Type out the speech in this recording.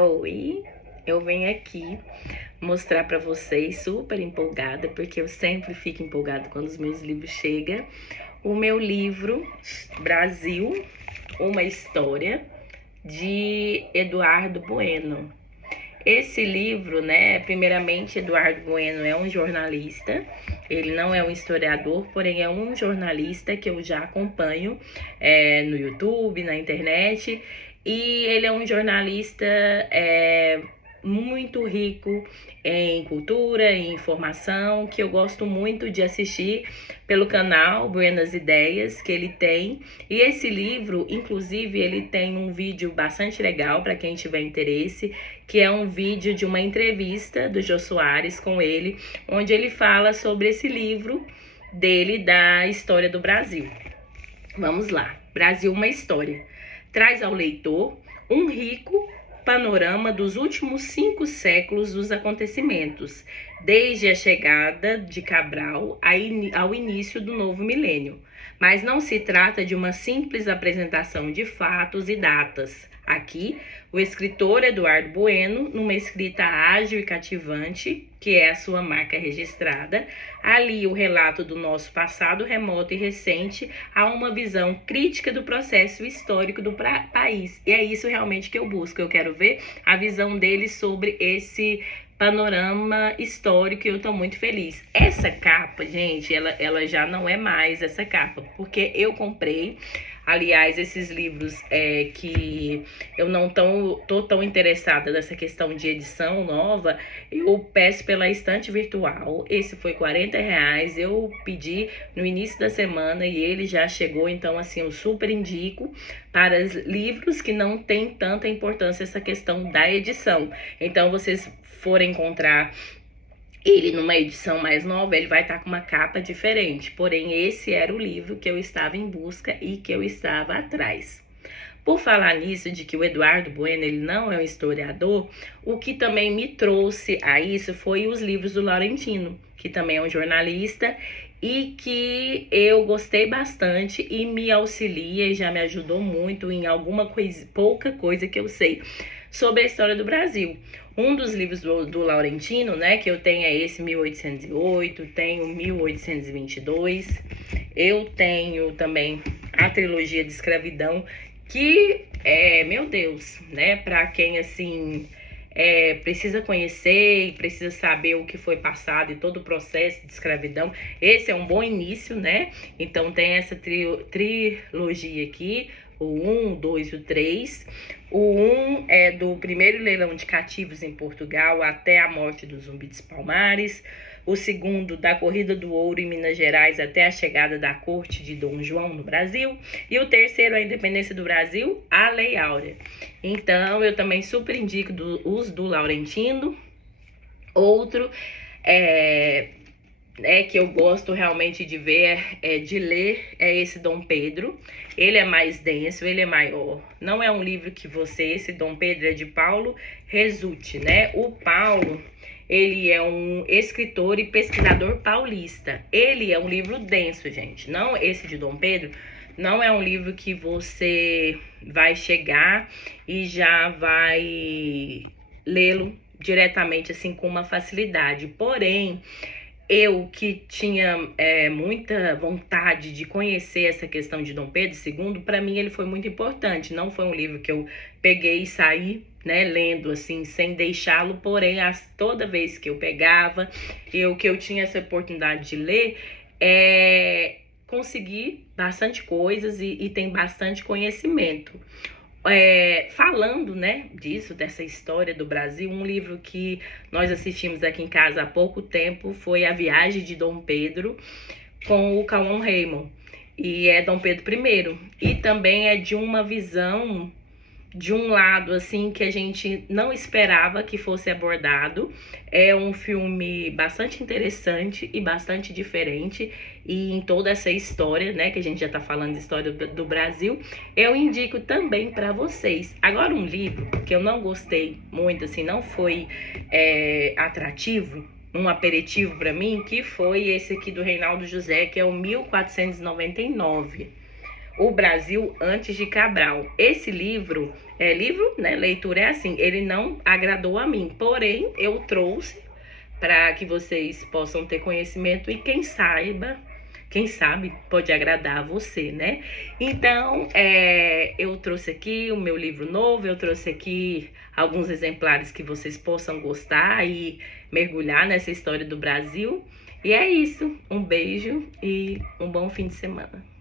Oi, eu venho aqui mostrar para vocês, super empolgada, porque eu sempre fico empolgada quando os meus livros chegam. O meu livro Brasil, uma história, de Eduardo Bueno. Esse livro, né, primeiramente, Eduardo Bueno é um jornalista, ele não é um historiador, porém é um jornalista que eu já acompanho no YouTube, na internet, e ele é um jornalista muito rico em cultura e informação, que eu gosto muito de assistir pelo canal Buenas Ideias que ele tem. E esse livro, inclusive, ele tem um vídeo bastante legal para quem tiver interesse, que é um vídeo de uma entrevista do Jô Soares com ele, onde ele fala sobre esse livro dele, da história do Brasil. Vamos lá. Brasil, uma história. Traz ao leitor um rico panorama dos últimos 5 séculos dos acontecimentos, desde a chegada de Cabral ao início do novo milênio. Mas não se trata de uma simples apresentação de fatos e datas. Aqui, o escritor Eduardo Bueno, numa escrita ágil e cativante, que é a sua marca registrada, alia o relato do nosso passado remoto e recente a uma visão crítica do processo histórico do país. E é isso realmente que eu busco. Eu quero ver a visão dele sobre esse panorama histórico e eu tô muito feliz. Essa capa, gente, ela já não é mais essa capa, porque eu comprei. Aliás, esses livros que eu não tô tão interessada nessa questão de edição nova, eu peço pela estante virtual. Esse foi R$40, eu pedi no início da semana e ele já chegou, então assim, eu super indico para os livros que não tem tanta importância essa questão da edição. Então, vocês forem encontrar ele numa edição mais nova, ele vai estar com uma capa diferente. Porém, esse era o livro que eu estava em busca e que eu estava atrás. Por falar nisso, de que o Eduardo Bueno, ele não é um historiador, o que também me trouxe a isso foi os livros do Laurentino, que também é um jornalista e que eu gostei bastante e me auxilia e já me ajudou muito em alguma coisa, pouca coisa que eu sei sobre a história do Brasil. Um dos livros do Laurentino, né, que eu tenho é esse 1808, tenho 1822, eu tenho também a trilogia de escravidão, que é, meu Deus, né, para quem assim precisa conhecer e precisa saber o que foi passado e todo o processo de escravidão, esse é um bom início, né? Então tem essa trilogia aqui, o 1, o 2 e o 3. O 1 é do primeiro leilão de cativos em Portugal até a morte do Zumbi dos Palmares. O segundo, da Corrida do Ouro em Minas Gerais até a chegada da corte de Dom João no Brasil. E o terceiro, a Independência do Brasil, a Lei Áurea. Então, eu também super indico os do Laurentino. Outro que eu gosto realmente de ver, de ler, é esse Dom Pedro. Ele é mais denso, ele é maior. Não é um livro que esse Dom Pedro é de Paulo Resulti, né? O Paulo, ele é um escritor e pesquisador paulista. Ele é um livro denso, gente. Não, esse de Dom Pedro não é um livro que você vai chegar e já vai lê-lo diretamente, assim, com uma facilidade. Porém, eu que tinha muita vontade de conhecer essa questão de Dom Pedro II, para mim ele foi muito importante. Não foi um livro que eu peguei e saí, né, lendo assim, sem deixá-lo, porém, toda vez que eu pegava, que eu tinha essa oportunidade de ler, consegui bastante coisas e tem bastante conhecimento. Falando, né, dessa história do Brasil, um livro que nós assistimos aqui em casa há pouco tempo foi A Viagem de Dom Pedro, com o Cauã Raymond, e é Dom Pedro I, e também é de uma visão, de um lado, assim, que a gente não esperava que fosse abordado. É um filme bastante interessante e bastante diferente, e em toda essa história, né, que a gente já tá falando de história do Brasil, eu indico também para vocês. Agora, um livro que eu não gostei muito, assim, não foi atrativo, um aperitivo para mim, que foi esse aqui do Reinaldo José, que é o 1499. O Brasil Antes de Cabral. Esse livro, né, leitura é assim, ele não agradou a mim, porém eu trouxe para que vocês possam ter conhecimento e quem sabe pode agradar a você, né? Então, eu trouxe aqui o meu livro novo, eu trouxe aqui alguns exemplares que vocês possam gostar e mergulhar nessa história do Brasil. E é isso, um beijo e um bom fim de semana.